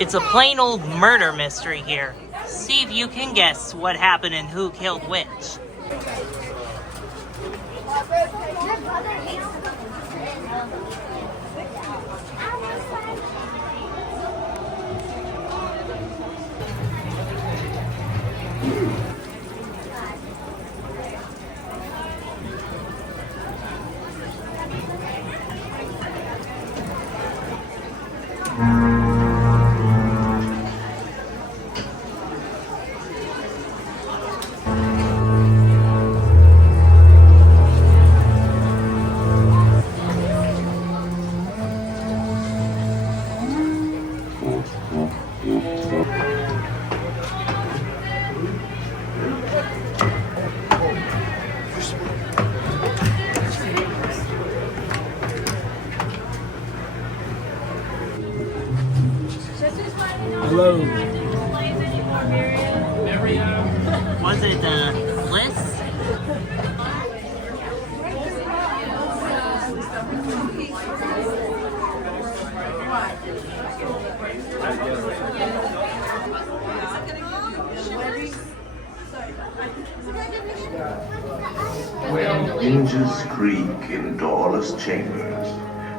It's a plain old murder mystery here. See if you can guess what happened and who killed which. Hello. Was it Bliss? When hinges creak in doorless chambers,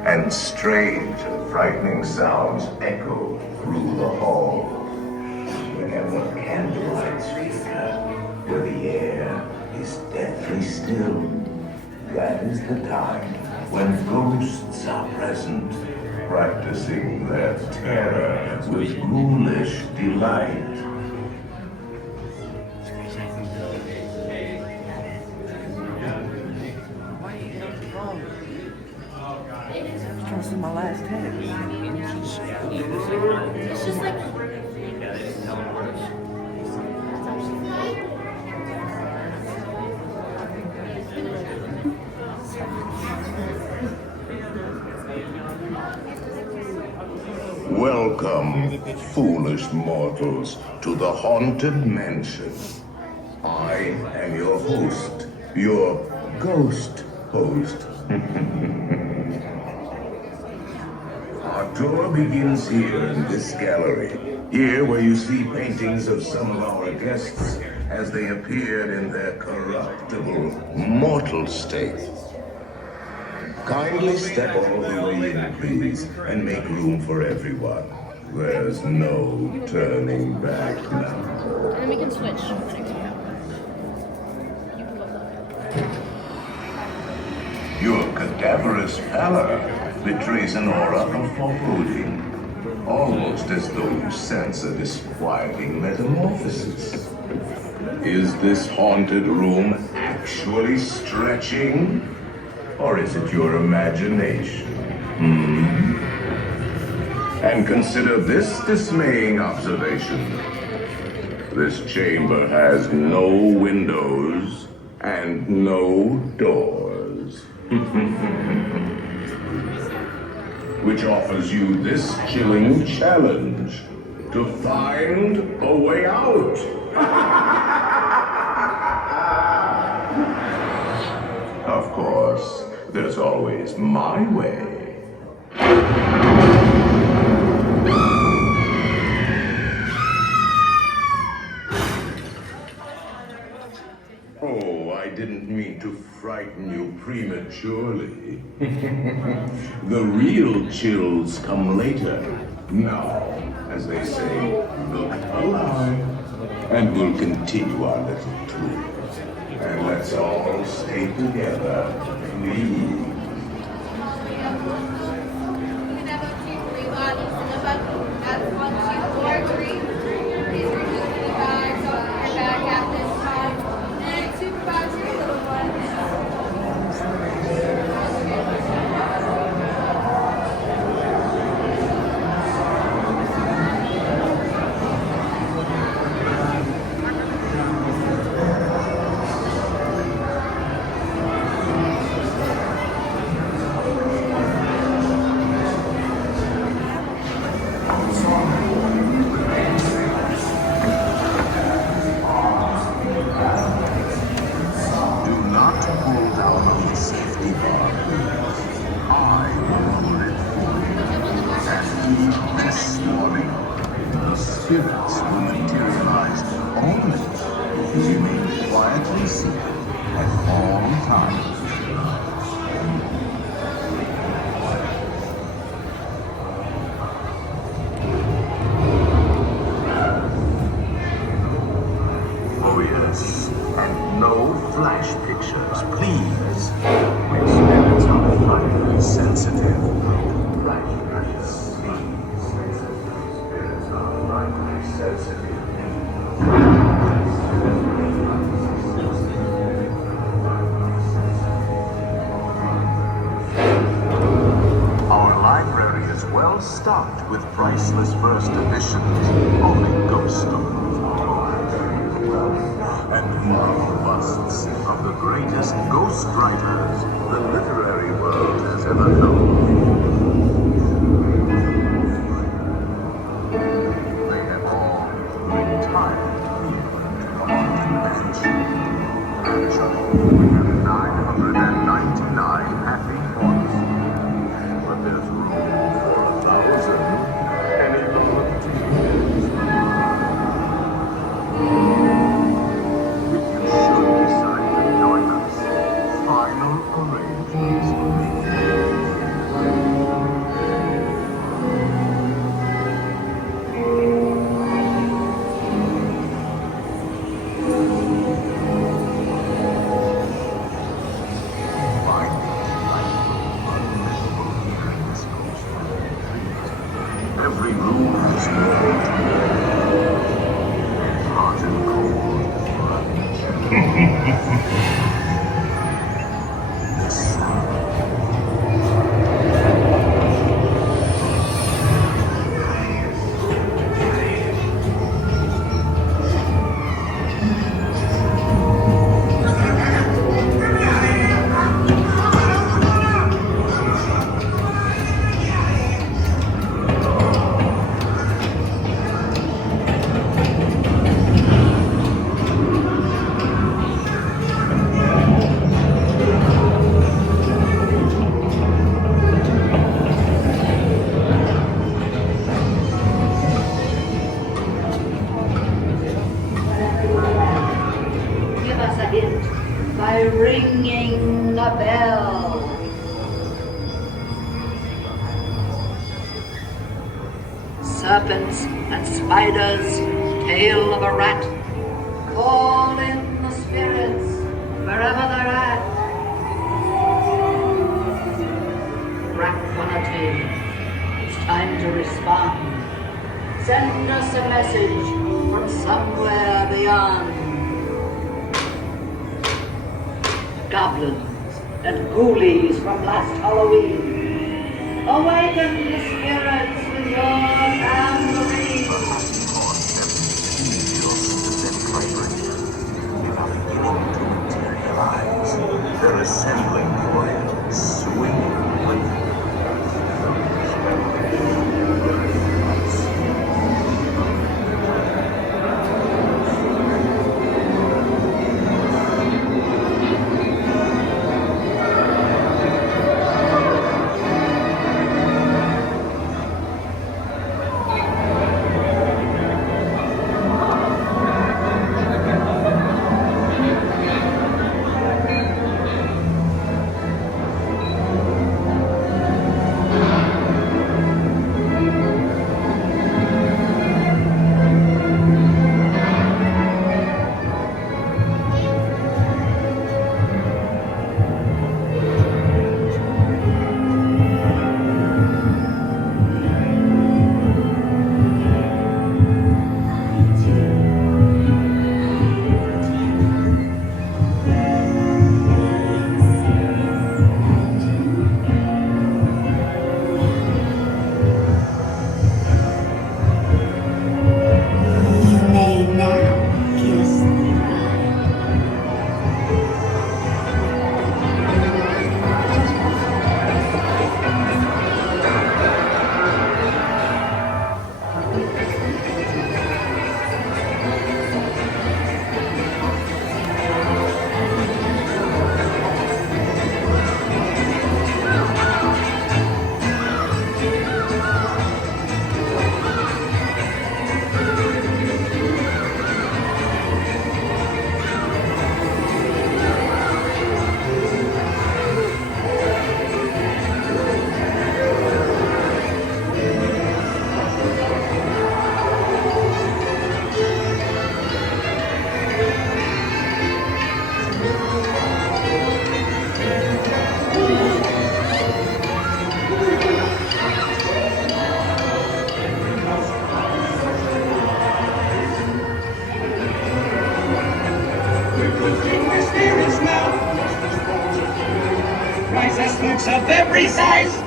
and strange and frightening sounds echo through the hall, whenever candlelights flicker, where the air is deathly still, that is the time when ghosts are present, practicing their terror with ghoulish delight. This is my last text. It's just like Welcome, foolish mortals, to the Haunted Mansion. I am your host, your ghost host. Our tour begins here in this gallery. Here where you see paintings of some of our guests as they appeared in their corruptible, mortal state. Kindly step all the way in, please, and make room for everyone. There's no turning back now. and then we can switch. Your cadaverous pallor betrays an aura of foreboding, almost as though you sense a disquieting metamorphosis. Is this haunted room actually stretching? Or is it your imagination? And consider this dismaying observation. This chamber has no windows and no doors. Which offers you this chilling challenge to find a way out. Of course, there's always my way. Oh, I didn't mean to frighten you prematurely. The real chills come later. Now, as they say, look alive. And we'll continue our little tour. And let's all stay together, please. spirits will materialize only if you remain quietly seated at all times. Oh yes, and no flash pictures, please. My spirits are highly sensitive. Flash pictures, please. Spirits are highly sensitive. Our library is well stocked with priceless first editions, only ghost stories. And marble busts of the greatest ghost writers the literary world has ever known. They have all retired here to the haunted mansion. Actually, we have 999 happy haunts. But there's room for 1,000 any moment to use. If you should decide to join us, final arrangements will be every room is moved. Hot and cold. The sound. Give us a hint by ringing the bell. Serpents and spiders, tail of a rat, call in the spirits wherever they're at. Tranquility, it's time to respond. Send us a message from somewhere beyond. Goblins and ghoulies from last Halloween, awaken the spirits with your tambourine. They're assembling for it, swinging with There's spirits now. Rise as folks of every size.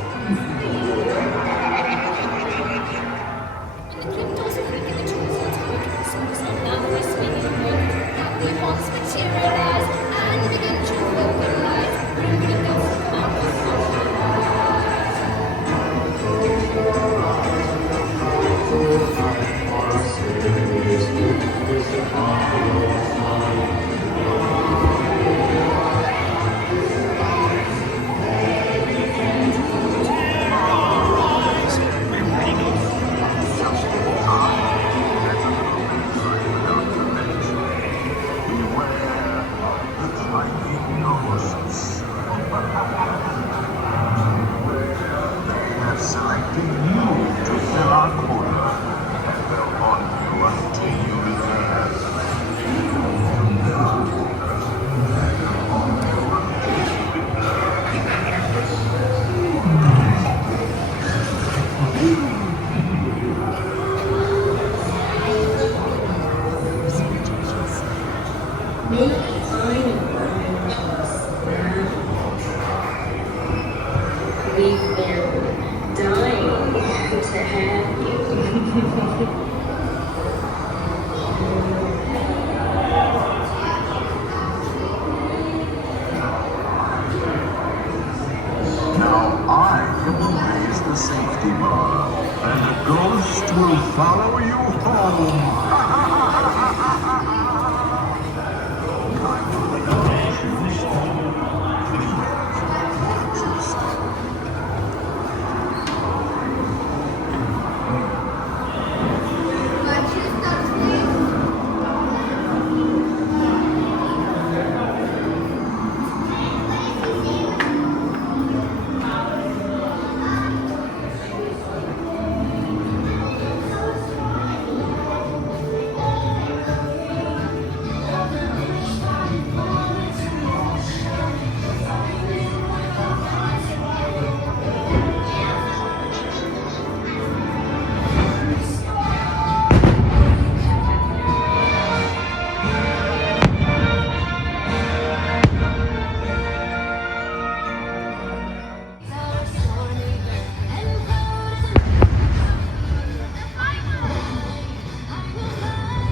We've been dying to have you. Now I will raise the safety bar, and the ghost will follow you home.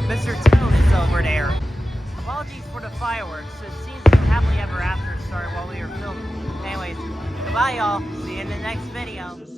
Mr. Toon is over there. Apologies for the fireworks. It seems some happily ever after started while we were filming. Anyways, goodbye y'all. See you in the next video.